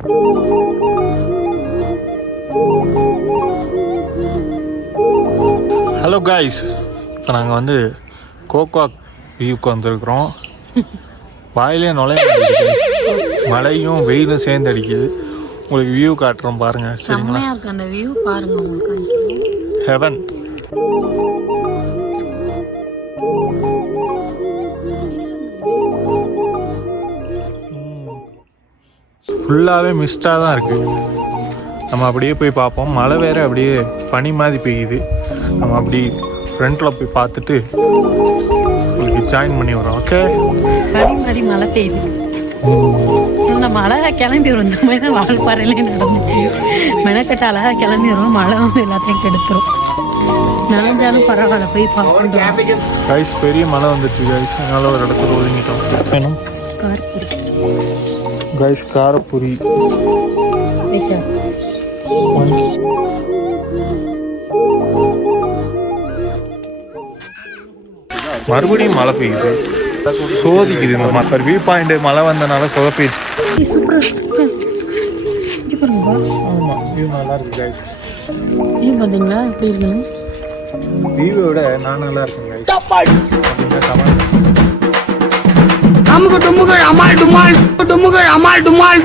Hello guys, இப்போ நாங்கள் வந்து கோக்வாக் வியூக்கு வந்திருக்கிறோம். வாயிலே நுழைய மழையும் வெயிலும் சேர்ந்து அடிக்குது. உங்களுக்கு வியூ காட்டுறோம் பாருங்க. செம்மையா இருக்கு அந்த வியூ பாருங்க. உங்களுக்கு ஹெவன். ஃபுல்லாகவே மிஸ்டாக தான் இருக்குது. நம்ம அப்படியே போய் பார்ப்போம். மழை வேறு அப்படியே பனி மாதிரி பெய்யுது. நம்ம அப்படி ஃப்ரண்ட்டில் போய் பார்த்துட்டு உங்களுக்கு ஜாயின் பண்ணி வரோம். ஓகே, பனி மாதிரி மழை பெய்யுது. நம்ம அழகாக கிளம்பி வரும். இந்த மாதிரி தான் வால்பாறையிலே நடந்துச்சு. மெனக்கட்ட அழகாக கிளம்பி வரும். மழை வந்து எல்லாத்தையும் கெடுத்துரும். நனைஞ்சாலும் பரவாயில்ல, போய் பார்க்கணும். கைஸ், பெரிய மழை வந்துச்சு கைஸ். அதனால ஒரு இடத்துல ஒதுங்கிட்டோம். வேணும் கைஸ், காரப்பூரி. மறுபடியும் மழை பெய்யுது. சோதிக்குது. மற்ற வியூ பாயிண்ட் மழை வந்தனால சொதப்பிடுச்சு. ஆமாம், வியூ நல்லா இருக்கு கைஸ். வியூ பார்த்தீங்களா எப்படி இருக்குன்னு? வியூவை விட நான் நல்லா இருக்கேன் கைஸ். அமுக டுமுக அமால் டுமால் டுமுக அமால் டுமால்.